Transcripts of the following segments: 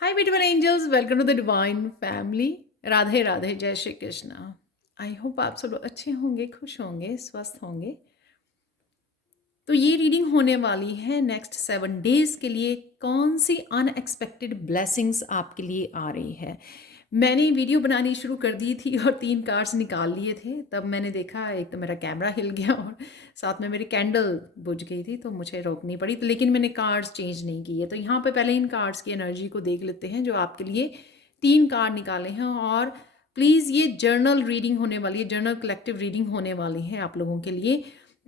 Hi beautiful angels, welcome to the divine family. Radhe Radhe, जय Shri Krishna. I hope आप सब लोग अच्छे होंगे, खुश होंगे, स्वस्थ होंगे। तो ये रीडिंग होने वाली है नेक्स्ट 7 डेज के लिए। कौन सी अनएक्सपेक्टेड ब्लेसिंग्स आपके लिए आ रही है। मैंने वीडियो बनानी शुरू कर दी थी और 3 कार्ड्स निकाल लिए थे। तब मैंने देखा एक तो मेरा कैमरा हिल गया और साथ में मेरी कैंडल बुझ गई थी, तो मुझे रोकनी पड़ी। तो लेकिन मैंने कार्ड्स चेंज नहीं किए। तो यहाँ पे पहले इन कार्ड्स की एनर्जी को देख लेते हैं जो आपके लिए 3 कार्ड निकाले हैं। और प्लीज़ ये जर्नल रीडिंग होने वाली है, जर्नल कलेक्टिव रीडिंग होने वाली है आप लोगों के लिए।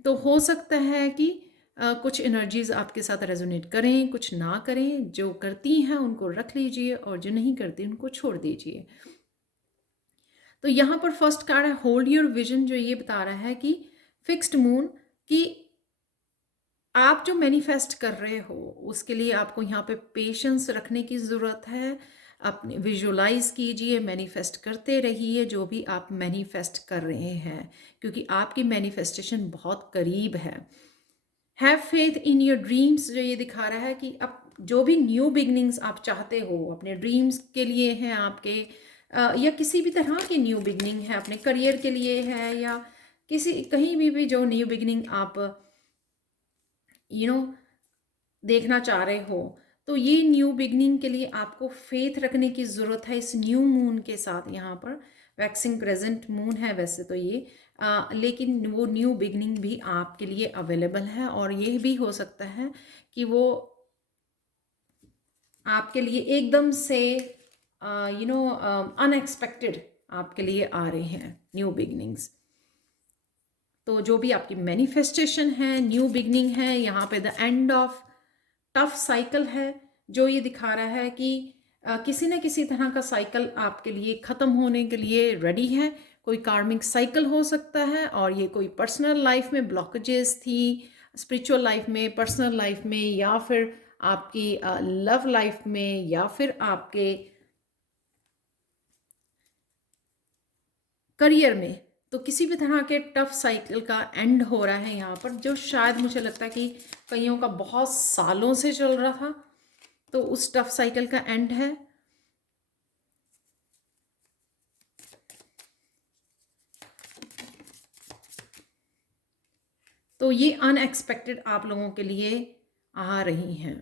तो हो सकता है कि कुछ एनर्जीज आपके साथ रेजोनेट करें, कुछ ना करें। जो करती हैं उनको रख लीजिए और जो नहीं करती उनको छोड़ दीजिए। तो यहाँ पर फर्स्ट कार्ड है होल्ड योर विजन, जो ये बता रहा है कि फिक्स्ड मून, कि आप जो मैनिफेस्ट कर रहे हो उसके लिए आपको यहाँ पे पेशेंस रखने की ज़रूरत है। अपने विजुलाइज कीजिए, मैनिफेस्ट करते रहिए जो भी आप मैनिफेस्ट कर रहे हैं, क्योंकि आपकी मैनिफेस्टेशन बहुत करीब है। Have faith in your dreams, जो ये दिखा रहा है कि अब जो भी न्यू बिगनिंग्स आप चाहते हो अपने ड्रीम्स के लिए हैं आपके, या किसी भी तरह की न्यू बिगनिंग है, अपने करियर के लिए है, या किसी कहीं भी जो न्यू बिगनिंग आप देखना चाह रहे हो, तो ये न्यू बिगनिंग के लिए आपको फेथ रखने की ज़रूरत है। इस न्यू मून के साथ यहाँ पर वैक्सिंग प्रेजेंट मून है वैसे तो ये, लेकिन वो न्यू बिगनिंग भी आपके लिए अवेलेबल है। और ये भी हो सकता है कि वो आपके लिए एकदम से अनएक्सपेक्टेड आपके लिए आ रहे हैं न्यू बिगनिंग्स। तो जो भी आपकी मैनिफेस्टेशन है, न्यू बिगनिंग है, यहाँ पे the end of tough cycle है, जो ये दिखा रहा है कि किसी न किसी तरह का साइकिल आपके लिए ख़त्म होने के लिए रेडी है। कोई कार्मिक साइकिल हो सकता है, और ये कोई पर्सनल लाइफ में ब्लॉकेजेस थी, स्पिरिचुअल लाइफ में, पर्सनल लाइफ में, या फिर आपकी लव लाइफ में, या फिर आपके करियर में। तो किसी भी तरह के टफ साइकिल का एंड हो रहा है यहाँ पर, जो शायद मुझे लगता है कि कईयों का बहुत सालों से चल रहा था। तो उस टफ साइकिल का एंड है। तो ये अनएक्सपेक्टेड आप लोगों के लिए आ रही हैं,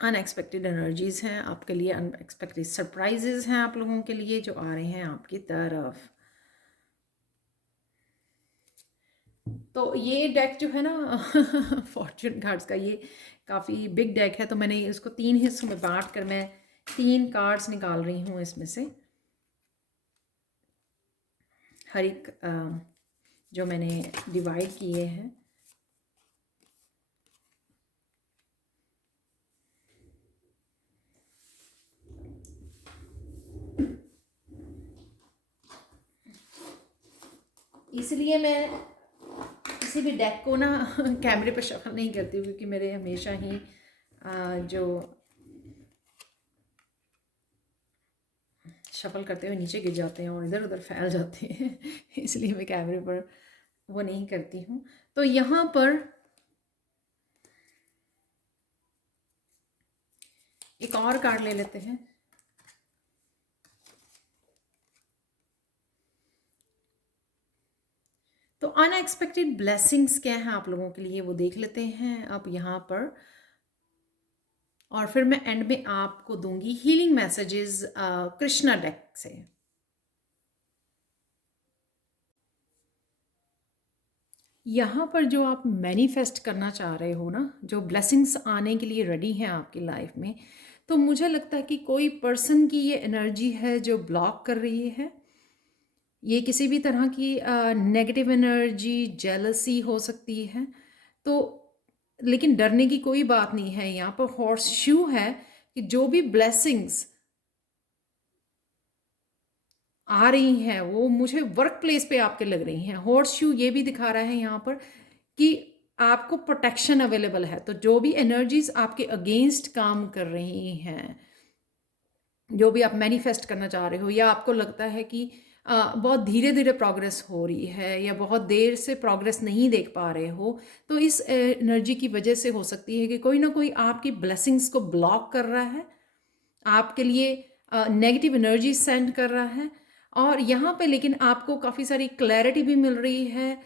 अनएक्सपेक्टेड एनर्जीज हैं आपके लिए, अनएक्सपेक्टेड सरप्राइजेज हैं आप लोगों के लिए जो आ रहे हैं आपकी तरफ। तो ये डेक जो है ना फॉर्च्यून कार्ड्स का, ये काफ़ी बिग डेक है। तो मैंने इसको 3 हिस्सों में बांट कर मैं 3 कार्ड्स निकाल रही हूँ इसमें से। हर एक जो मैंने डिवाइड किए हैं, इसलिए मैं किसी भी डेक को ना कैमरे पर शफल नहीं करती हूँ, क्योंकि मेरे हमेशा ही जो शफल करते हुए नीचे गिर जाते हैं और इधर उधर फैल जाते हैं इसलिए मैं कैमरे पर वो नहीं करती हूँ। तो यहाँ पर एक और कार्ड ले लेते हैं। तो अनएक्सपेक्टेड ब्लेसिंग्स क्या हैं आप लोगों के लिए वो देख लेते हैं अब यहाँ पर। और फिर मैं एंड में आपको दूंगी हीलिंग मैसेजेस कृष्णा डेक से। यहाँ पर जो आप मैनिफेस्ट करना चाह रहे हो ना, जो ब्लेसिंग्स आने के लिए रेडी हैं आपकी लाइफ में, तो मुझे लगता है कि कोई पर्सन की ये एनर्जी है जो ब्लॉक कर रही है। ये किसी भी तरह की नेगेटिव एनर्जी, जेलसी हो सकती है। तो लेकिन डरने की कोई बात नहीं है। यहाँ पर हॉर्स शू है कि जो भी ब्लेसिंग्स आ रही हैं वो मुझे वर्क प्लेस पे आपके लग रही हैं। हॉर्स शू ये भी दिखा रहा है यहाँ पर कि आपको प्रोटेक्शन अवेलेबल है। तो जो भी एनर्जीज आपके अगेंस्ट काम कर रही हैं, जो भी आप मैनिफेस्ट करना चाह रहे हो, या आपको लगता है कि बहुत धीरे-धीरे प्रोग्रेस हो रही है या बहुत देर से प्रोग्रेस नहीं देख पा रहे हो, तो इस एनर्जी की वजह से हो सकती है कि कोई ना कोई आपकी ब्लेसिंग्स को ब्लॉक कर रहा है, आपके लिए नेगेटिव एनर्जी सेंड कर रहा है। और यहाँ पे लेकिन आपको काफ़ी सारी क्लैरिटी भी मिल रही है,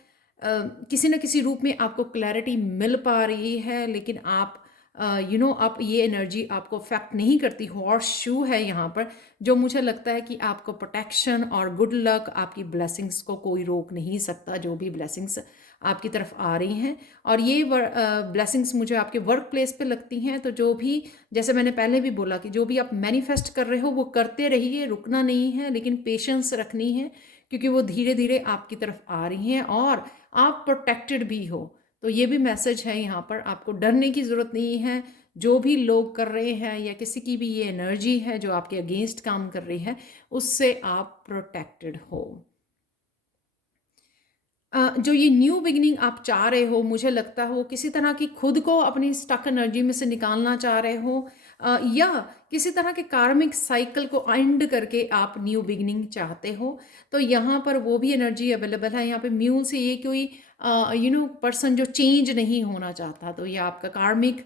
किसी न किसी रूप में आपको क्लैरिटी मिल पा रही है, लेकिन आप आप ये एनर्जी आपको अफेक्ट नहीं करती। हॉर्स शू है यहाँ पर, जो मुझे लगता है कि आपको प्रोटेक्शन और गुड लक, आपकी ब्लेसिंग्स को कोई रोक नहीं सकता, जो भी ब्लेसिंग्स आपकी तरफ आ रही हैं। और ये ब्लेसिंग्स मुझे आपके वर्क प्लेस पे लगती हैं। तो जो भी, जैसे मैंने पहले भी बोला कि जो भी आप मैनिफेस्ट कर रहे हो वो करते रहिए, रुकना नहीं है, लेकिन पेशेंस रखनी है, क्योंकि वो धीरे धीरे आपकी तरफ आ रही हैं और आप प्रोटेक्टेड भी हो। तो ये भी मैसेज है यहाँ पर, आपको डरने की ज़रूरत नहीं है। जो भी लोग कर रहे हैं या किसी की भी ये एनर्जी है जो आपके अगेंस्ट काम कर रही है, उससे आप प्रोटेक्टेड हो। जो ये न्यू बिगिनिंग आप चाह रहे हो, मुझे लगता है वो किसी तरह की खुद को अपनी स्टक एनर्जी में से निकालना चाह रहे हो, या किसी तरह के कार्मिक साइकिल को एंड करके आप न्यू बिगिनिंग चाहते हो। तो यहाँ पर वो भी एनर्जी अवेलेबल है। यहाँ पे म्यूल से ये कोई पर्सन जो चेंज नहीं होना चाहता, तो ये आपका कार्मिक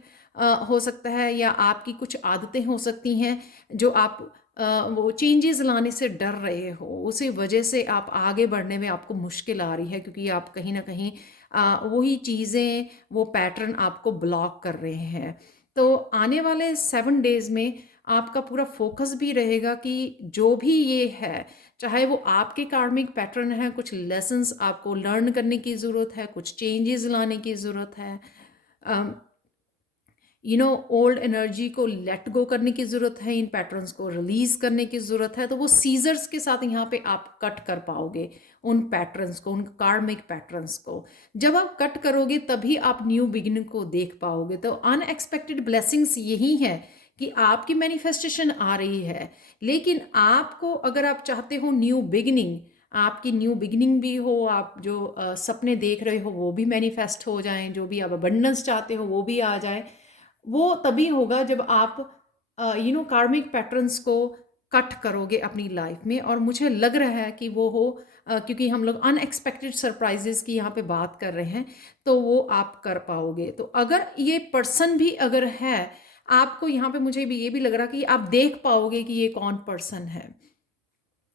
हो सकता है, या आपकी कुछ आदतें हो सकती हैं जो आप वो चेंजेस लाने से डर रहे हो, उसी वजह से आप आगे बढ़ने में आपको मुश्किल आ रही है, क्योंकि आप कहीं ना कहीं वही चीज़ें, वो पैटर्न आपको ब्लॉक कर रहे हैं। तो आने वाले 7 डेज में आपका पूरा फोकस भी रहेगा कि जो भी ये है, चाहे वो आपके कार्मिक पैटर्न है, कुछ लेसन्स आपको लर्न करने की ज़रूरत है, कुछ चेंजेस लाने की ज़रूरत है, ओल्ड एनर्जी को लेट गो करने की ज़रूरत है, इन पैटर्न्स को रिलीज करने की ज़रूरत है। तो वो सीजर्स के साथ यहाँ पे आप कट कर पाओगे उन पैटर्न्स को, उन कार्मिक पैटर्न्स को। जब आप कट करोगे तभी आप न्यू बिगिनिंग को देख पाओगे। तो अनएक्सपेक्टेड ब्लेसिंग्स यही है कि आपकी मैनिफेस्टेशन आ रही है, लेकिन आपको, अगर आप चाहते हो न्यू बिगिनिंग, आपकी न्यू बिगिनिंग भी हो, आप जो सपने देख रहे हो वो भी मैनिफेस्ट हो जाएं, जो भी आप अबंडेंस चाहते हो वो भी आ जाए, वो तभी होगा जब आप कार्मिक पैटर्न्स को कट करोगे अपनी लाइफ में। और मुझे लग रहा है कि वो हो, क्योंकि हम लोग अनएक्सपेक्टेड सरप्राइजेस की यहाँ पे बात कर रहे हैं, तो वो आप कर पाओगे। तो अगर ये पर्सन भी अगर है आपको, यहाँ पे मुझे भी ये भी लग रहा कि आप देख पाओगे कि ये कौन पर्सन है,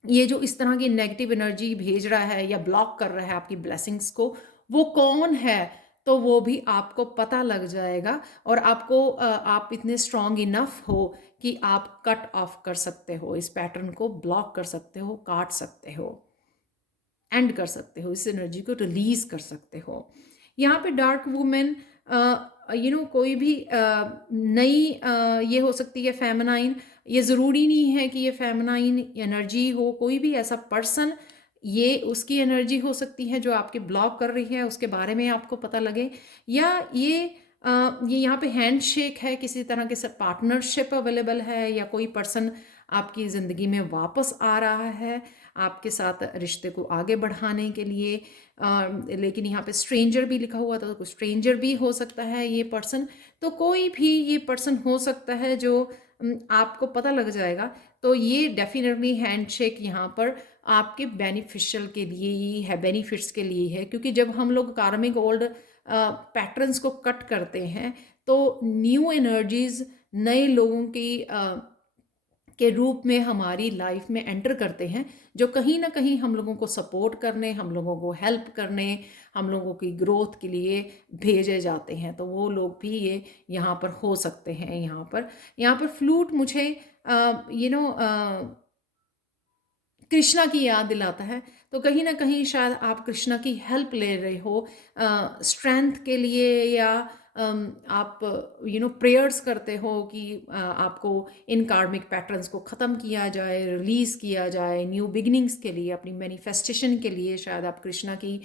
ये जो इस तरह की नेगेटिव एनर्जी भेज रहा है या ब्लॉक कर रहा है आपकी ब्लेसिंग्स को, वो कौन है। तो वो भी आपको पता लग जाएगा, और आपको आप इतने स्ट्रांग इनफ हो कि आप कट ऑफ कर सकते हो, इस पैटर्न को ब्लॉक कर सकते हो, काट सकते हो, एंड कर सकते हो, इस एनर्जी को रिलीज कर सकते हो। यहाँ पे डार्क वुमेन, कोई भी नई ये हो सकती है फेमिनाइन, ये ज़रूरी नहीं है कि ये फेमिनाइन एनर्जी हो, कोई भी ऐसा पर्सन, ये उसकी एनर्जी हो सकती है जो आपके ब्लॉक कर रही है, उसके बारे में आपको पता लगे। या ये यहाँ पे हैंडशेक है, किसी तरह के साथ पार्टनरशिप अवेलेबल है, या कोई पर्सन आपकी ज़िंदगी में वापस आ रहा है आपके साथ रिश्ते को आगे बढ़ाने के लिए। लेकिन यहाँ पे स्ट्रेंजर भी लिखा हुआ था, तो स्ट्रेंजर भी हो सकता है ये पर्सन। तो कोई भी ये पर्सन हो सकता है जो आपको पता लग जाएगा। तो ये डेफिनेटली हैंडशेक यहाँ पर आपके बेनिफिशियल के लिए ही है, बेनिफिट्स के लिए है, क्योंकि जब हम लोग कार्मिक ओल्ड पैटर्न्स को कट करते हैं तो न्यू एनर्जीज नए लोगों की के रूप में हमारी लाइफ में एंटर करते हैं, जो कहीं ना कहीं हम लोगों को सपोर्ट करने, हम लोगों को हेल्प करने, हम लोगों की ग्रोथ के लिए भेजे जाते हैं। तो वो लोग भी ये यहाँ पर हो सकते हैं। यहाँ पर फ्लूट मुझे कृष्णा की याद दिलाता है। तो कहीं ना कहीं शायद आप कृष्णा की हेल्प ले रहे हो स्ट्रेंथ के लिए, या आप प्रेयर्स करते हो कि आपको इन कार्मिक पैटर्न्स को ख़त्म किया जाए, रिलीज़ किया जाए, न्यू बिगिनिंग्स के लिए, अपनी मैनिफेस्टेशन के लिए। शायद आप कृष्णा की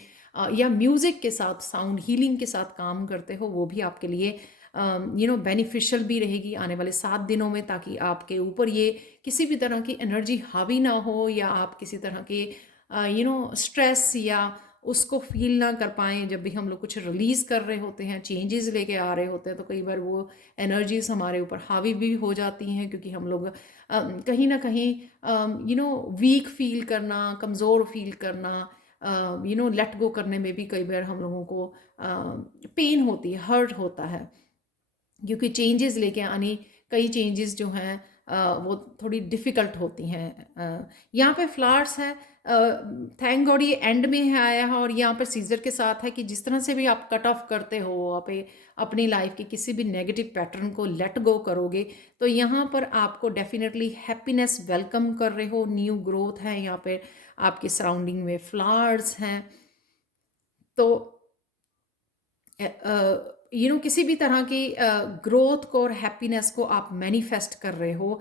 या म्यूज़िक के साथ, साउंड हीलिंग के साथ काम करते हो, वो भी आपके लिए बेनिफिशियल भी रहेगी आने वाले 7 दिनों में, ताकि आपके ऊपर ये किसी भी तरह की एनर्जी हावी ना हो, या आप किसी तरह के स्ट्रेस या उसको फील ना कर पाएँ। जब भी हम लोग कुछ रिलीज़ कर रहे होते हैं, चेंजेस लेके आ रहे होते हैं, तो कई बार वो एनर्जीज़ हमारे ऊपर हावी भी हो जाती हैं, क्योंकि हम लोग कहीं न कहीं वीक फ़ील करना, कमज़ोर फ़ील करना, लेट गो करने में भी कई बार हम लोगों को पेन होती है, हर्ट होता है। क्योंकि चेंजेस लेके आनी, कई चेंजेस जो हैं वो थोड़ी डिफ़िकल्ट होती हैं। यहाँ पे फ्लावर्स है, थैंक गॉड ये एंड में है आया है, और यहाँ पर सीज़र के साथ है कि जिस तरह से भी आप कट ऑफ करते हो, आप अपनी लाइफ के किसी भी नेगेटिव पैटर्न को लेट गो करोगे, तो यहाँ पर आपको डेफिनेटली हैप्पीनेस वेलकम कर रहे हो, न्यू ग्रोथ है यहाँ पे, आपके सराउंडिंग में फ्लावर्स हैं। तो किसी भी तरह की ग्रोथ को और हैप्पीनेस को आप मैनिफेस्ट कर रहे हो,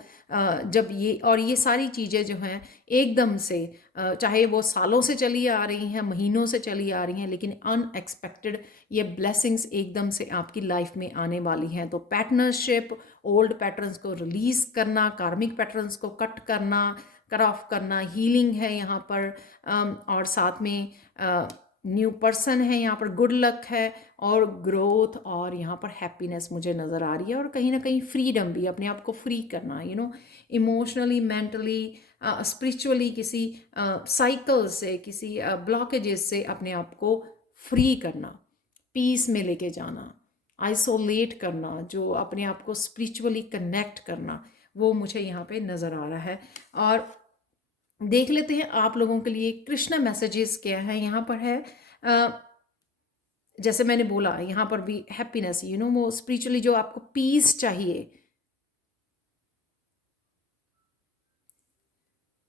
जब ये सारी चीज़ें जो हैं एकदम से, चाहे वो सालों से चली आ रही हैं, महीनों से चली आ रही हैं, लेकिन अनएक्सपेक्टेड ये ब्लेसिंग्स एकदम से आपकी लाइफ में आने वाली हैं। तो पार्टनरशिप, ओल्ड पैटर्न्स को रिलीज़ करना, कार्मिक पैटर्न्स को कट ऑफ करना, हीलिंग है यहाँ पर, और साथ में न्यू पर्सन है यहाँ पर, गुड लक है, और ग्रोथ, और यहाँ पर हैप्पीनेस मुझे नज़र आ रही है, और कहीं ना कहीं फ्रीडम भी, अपने आप को फ्री करना, इमोशनली, मेंटली, स्पिरिचुअली, किसी साइकिल से, किसी ब्लॉकेजेस से अपने आप को फ्री करना, पीस में लेके जाना, आइसोलेट करना, जो अपने आप को स्पिरिचुअली कनेक्ट करना, वो मुझे यहाँ पे नज़र आ रहा है। और देख लेते हैं आप लोगों के लिए कृष्णा मैसेजेस क्या है। यहाँ पर है, जैसे मैंने बोला, यहाँ पर भी हैप्पीनेस, वो स्पिरिचुअली जो आपको पीस चाहिए,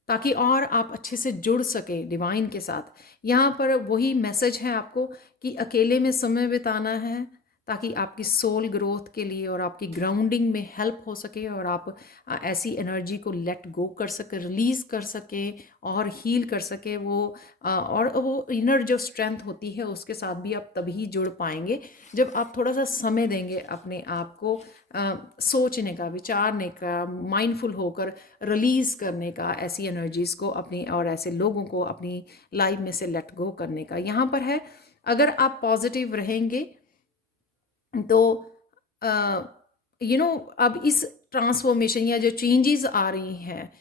ताकि और आप अच्छे से जुड़ सके डिवाइन के साथ। यहाँ पर वही मैसेज है आपको कि अकेले में समय बिताना है, ताकि आपकी सोल ग्रोथ के लिए और आपकी ग्राउंडिंग में हेल्प हो सके, और आप ऐसी एनर्जी को लेट गो कर सके, रिलीज़ कर सके, और हील कर सके। और वो इनर जो स्ट्रेंथ होती है, उसके साथ भी आप तभी जुड़ पाएंगे जब आप थोड़ा सा समय देंगे अपने आप को सोचने का, विचारने का, माइंडफुल होकर रिलीज़ करने का, ऐसी एनर्जीज़ को अपनी, और ऐसे लोगों को अपनी लाइफ में से लेट गो करने का। यहाँ पर है, अगर आप पॉजिटिव रहेंगे तो अब इस ट्रांसफॉर्मेशन या जो चेंजेस आ रही हैं,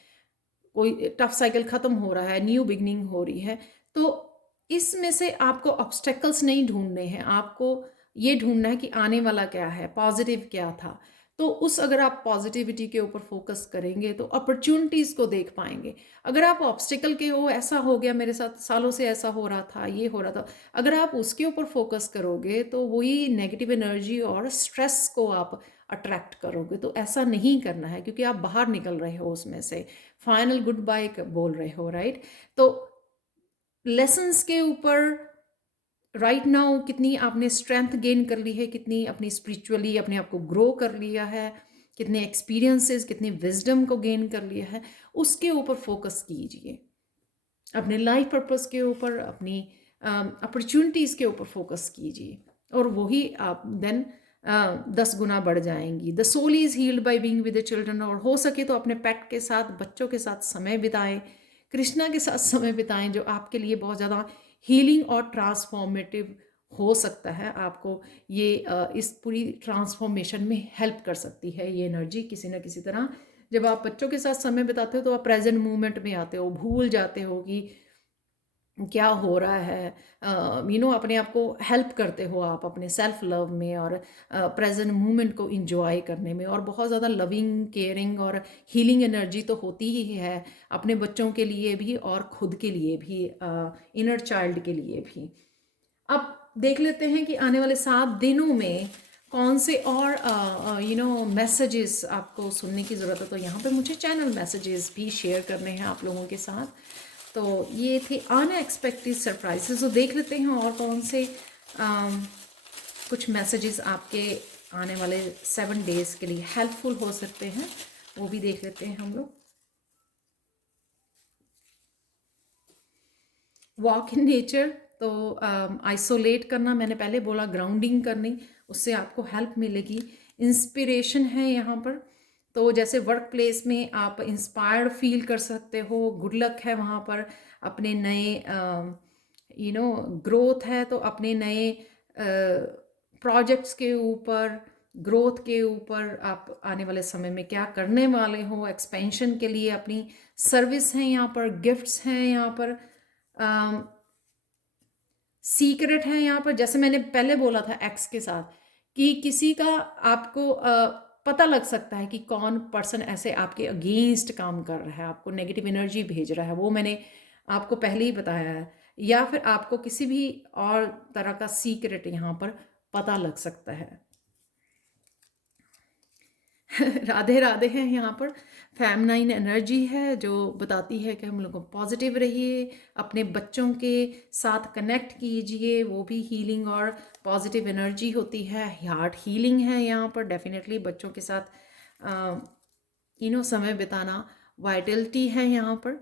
कोई टफ साइकिल ख़त्म हो रहा है, न्यू बिगनिंग हो रही है, तो इसमें से आपको ऑब्स्टेकल्स नहीं ढूंढने हैं, आपको ये ढूंढना है कि आने वाला क्या है, पॉजिटिव क्या था। तो अगर आप पॉजिटिविटी के ऊपर फोकस करेंगे तो अपॉर्चुनिटीज़ को देख पाएंगे। अगर आप ऑब्स्टिकल के हो, ऐसा हो गया मेरे साथ, सालों से ऐसा हो रहा था, ये हो रहा था, अगर आप उसके ऊपर फोकस करोगे तो वही नेगेटिव एनर्जी और स्ट्रेस को आप अट्रैक्ट करोगे। तो ऐसा नहीं करना है, क्योंकि आप बाहर निकल रहे हो उसमें से, फाइनल गुड बाय बोल रहे हो, राइट। तो लेसन्स के ऊपर राइट नाउ कितनी आपने स्ट्रेंथ गेन कर ली है, कितनी अपनी स्पिरिचुअली अपने आप को ग्रो कर लिया है, कितने एक्सपीरियंसेस, कितनी विजडम को गेन कर लिया है, उसके ऊपर फोकस कीजिए। अपने लाइफ पर्पस के ऊपर, अपनी अपॉर्चुनिटीज़ के ऊपर फोकस कीजिए, और वही आप देन 10 गुना बढ़ जाएंगी। The soul is healed by being with the children. और हो सके तो अपने पेट के साथ, बच्चों के साथ समय बिताएं, कृष्णा के साथ समय बिताएं, जो आपके लिए बहुत ज़्यादा हीलिंग और ट्रांसफॉर्मेटिव हो सकता है। आपको ये इस पूरी ट्रांसफॉर्मेशन में हेल्प कर सकती है ये एनर्जी किसी ना किसी तरह। जब आप बच्चों के साथ समय बिताते हो तो आप प्रेजेंट मोमेंट में आते हो, भूल जाते हो कि क्या हो रहा है, अपने आप को हेल्प करते हो आप अपने सेल्फ लव में, और प्रेजेंट मोमेंट को इंजॉय करने में, और बहुत ज़्यादा लविंग, केयरिंग और हीलिंग एनर्जी तो होती ही है अपने बच्चों के लिए भी और खुद के लिए भी, इनर चाइल्ड के लिए भी। अब देख लेते हैं कि आने वाले 7 दिनों में कौन से और मैसेजेस आपको सुनने की ज़रूरत है। तो यहाँ पे मुझे चैनल मैसेजेस भी शेयर करने हैं आप लोगों के साथ। तो ये थे अनएक्सपेक्टेड सरप्राइजेस। तो देख लेते हैं और कौन से कुछ मैसेजेस आपके आने वाले 7 डेज के लिए हेल्पफुल हो सकते हैं, वो भी देख लेते हैं हम लोग। वॉक इन नेचर, तो आइसोलेट करना, मैंने पहले बोला, ग्राउंडिंग करनी, उससे आपको हेल्प मिलेगी। इंस्पिरेशन है यहाँ पर, तो जैसे वर्क प्लेस में आप इंस्पायर्ड फील कर सकते हो, गुड लक है वहाँ पर अपने नए ग्रोथ है तो अपने नए प्रोजेक्ट्स के ऊपर, ग्रोथ के ऊपर आप आने वाले समय में क्या करने वाले हो, एक्सपेंशन के लिए अपनी सर्विस है यहाँ पर, गिफ्ट्स हैं यहाँ पर, सीक्रेट है यहाँ पर। जैसे मैंने पहले बोला था एक्स के साथ कि किसी का आपको पता लग सकता है कि कौन पर्सन ऐसे आपके अगेंस्ट काम कर रहा है, आपको नेगेटिव एनर्जी भेज रहा है, वो मैंने आपको पहले ही बताया है। या फिर आपको किसी भी और तरह का सीक्रेट यहाँ पर पता लग सकता है। राधे राधे है यहाँ पर। फेमिनाइन एनर्जी है जो बताती है कि हम लोग पॉजिटिव रहिए, अपने बच्चों के साथ कनेक्ट कीजिए, वो भी हीलिंग और पॉजिटिव एनर्जी होती है। हार्ट हीलिंग है यहाँ पर, डेफिनेटली बच्चों के साथ समय बिताना। वाइटलिटी है यहाँ पर,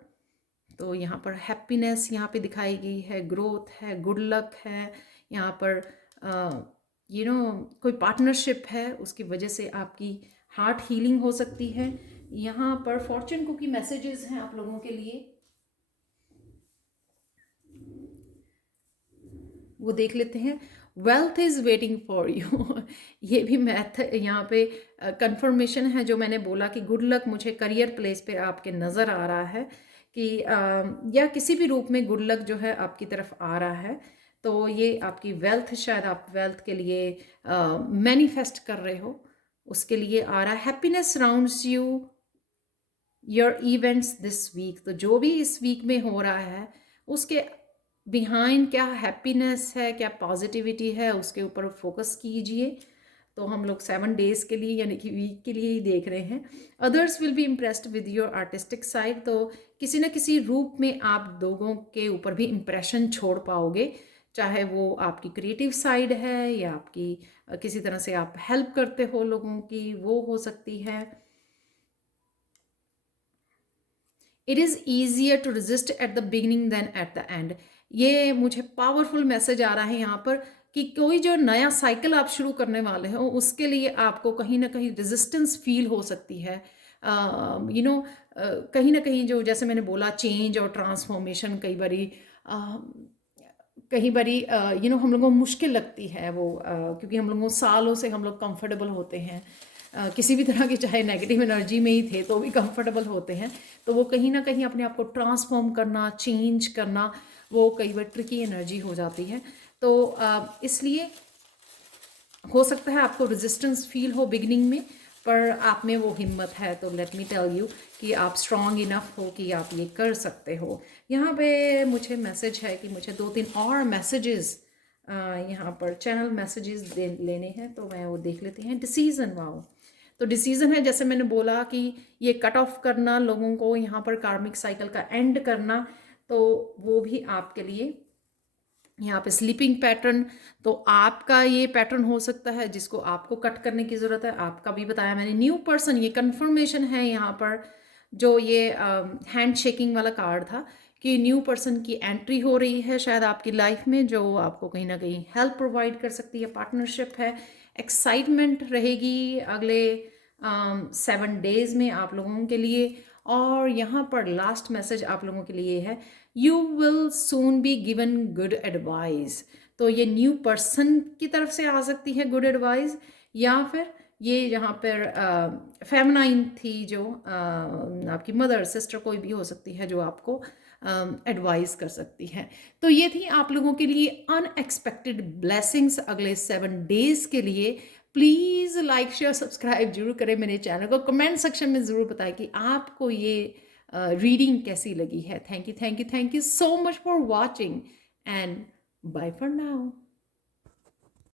तो यहाँ पर हैप्पीनेस यहाँ पे दिखाई गई है, ग्रोथ है, गुड लक है यहाँ पर। कोई पार्टनरशिप है, उसकी वजह से आपकी हार्ट हीलिंग हो सकती है। यहाँ पर फॉर्चून कुकी मैसेजेस हैं आप लोगों के लिए, वो देख लेते हैं। Wealth is waiting for you. ये भी मैथ यहाँ पे कंफर्मेशन है जो मैंने बोला कि गुड लक मुझे करियर प्लेस पे आपके नज़र आ रहा है कि या किसी भी रूप में गुड लक जो है आपकी तरफ आ रहा है। तो ये आपकी वेल्थ, शायद आप वेल्थ के लिए मैनिफेस्ट कर रहे हो, उसके लिए आ रहा है। Happiness surrounds you your events this week. तो जो भी इस वीक में हो रहा है उसके बिहाइंड क्या हैप्पीनेस है, क्या पॉजिटिविटी है, उसके ऊपर फोकस कीजिए। तो हम लोग 7 डेज के लिए यानी कि वीक के लिए ही देख रहे हैं। Others will be impressed with your artistic side. तो किसी न किसी रूप में आप लोगों के ऊपर भी इम्प्रेशन छोड़ पाओगे, चाहे वो आपकी क्रिएटिव साइड है या आपकी किसी तरह से आप हेल्प करते हो लोगों की, वो हो सकती है। It is easier to resist at the beginning then at the end. ये मुझे पावरफुल मैसेज आ रहा है यहाँ पर कि कोई जो नया साइकिल आप शुरू करने वाले हो उसके लिए आपको कहीं ना कहीं रेजिस्टेंस फील हो सकती है। कहीं ना कहीं जो, जैसे मैंने बोला, चेंज और ट्रांसफॉर्मेशन कई बारी हम लोगों को मुश्किल लगती है वो, क्योंकि हम लोगों सालों से हम लोग कंफर्टेबल होते हैं किसी भी तरह की, चाहे नेगेटिव एनर्जी में ही थे तो भी कंफर्टेबल होते हैं। तो वो कहीं ना कहीं अपने आप को ट्रांसफॉर्म करना, चेंज करना, वो कई बार ट्रिकी एनर्जी हो जाती है। तो इसलिए हो सकता है आपको रेजिस्टेंस फील हो बिगिनिंग में, पर आप में वो हिम्मत है। तो लेट मी टेल यू कि आप स्ट्रॉन्ग इनफ हो कि आप ये कर सकते हो। यहाँ पे मुझे मैसेज है कि मुझे 2-3 और मैसेजेस यहाँ पर चैनल मैसेजेस लेने हैं, तो मैं वो देख लेती हैं। Decision, wow. तो डिसीजन है, जैसे मैंने बोला कि ये कट ऑफ करना लोगों को, यहाँ पर कार्मिक साइकिल का एंड करना, तो वो भी आपके लिए। यहाँ पे स्लीपिंग पैटर्न, तो आपका ये पैटर्न हो सकता है जिसको आपको कट करने की ज़रूरत है। आपका भी बताया मैंने। न्यू पर्सन, ये कंफर्मेशन है यहाँ पर। जो ये हैंड शेकिंग वाला कार्ड था कि न्यू पर्सन की एंट्री हो रही है शायद आपकी लाइफ में, जो आपको कहीं ना कहीं हेल्प प्रोवाइड कर सकती है। पार्टनरशिप है, एक्साइटमेंट रहेगी अगले 7 डेज में आप लोगों के लिए। और यहाँ पर लास्ट मैसेज आप लोगों के लिए है, you will soon be given good advice. तो ये न्यू पर्सन की तरफ से आ सकती है गुड एडवाइस, या फिर ये यहाँ पर फेमिनाइन थी जो आपकी मदर, सिस्टर, कोई भी हो सकती है जो आपको एडवाइस कर सकती है। तो ये थी आप लोगों के लिए अनएक्सपेक्टेड ब्लेसिंग्स अगले 7 डेज के लिए। प्लीज़ लाइक, शेयर, सब्सक्राइब जरूर करें मेरे चैनल को। कमेंट सेक्शन में ज़रूर बताएं कि आपको ये रीडिंग कैसी लगी है। Thank you so much for watching and bye for now.